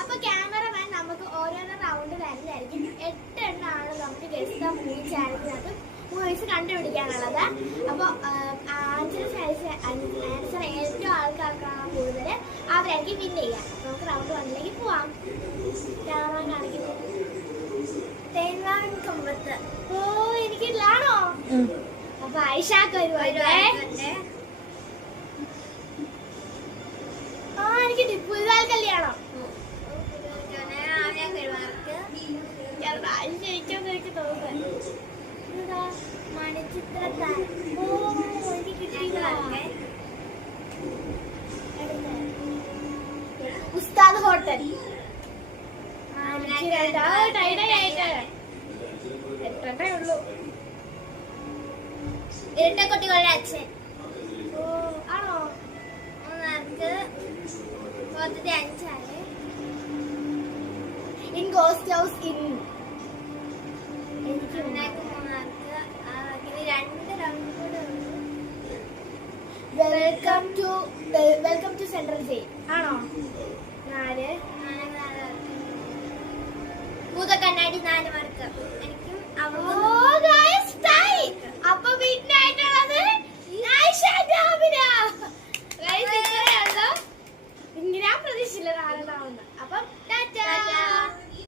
അപ്പൊ ക്യാമറമാൻ നമുക്ക് ഓരോരോ റൗണ്ട് തരുന്നതായിരിക്കും. 8 എണ്ണമാണ് നമുക്ക് ഗസ്റ്റ് മൂവി ചാനലിനകത്ത് മൂവീസ് കണ്ടുപിടിക്കാനുള്ളത്. അപ്പോൾ ആൻസർ ഏറ്റവും ആൾക്കാർക്കാണ് കൂടുതൽ അവരായിരിക്കും വിൻ ചെയ്യാം. നമുക്ക് റൗണ്ട് 1ലേക്ക് പോവാം. ക്യാമറ കാണിക്കുന്നത് തേന്മാവിൻ കൊമ്പത്ത്. ഓ എനിക്കില്ലാണോ? അപ്പൊ ഐഷാക്ക് എനിക്ക് ടിപ്പുലാൽ കല്യാണം. എനിക്ക് തോന്നുന്നു മണിച്ചിത്രത്താൻ. ഓ എനിക്ക് കിട്ടിയില്ല. ഉസ്താദ് ഹോട്ടൽ. എട്ടേ ഉള്ളൂ. ഇരട്ടക്കുട്ടികളുടെ അച്ഛൻ. ഓ ആണോ? 5 ഇൻ ഗോസ്റ്റ് ഹൗസ് ഇൻ. എനിക്ക് 2 റൗണ്ട് കൂടെ. Welcome to central jail. ആണോ? 4 ഭൂതക്കണ്ണാടി 4 മാർക്ക്. എനിക്കും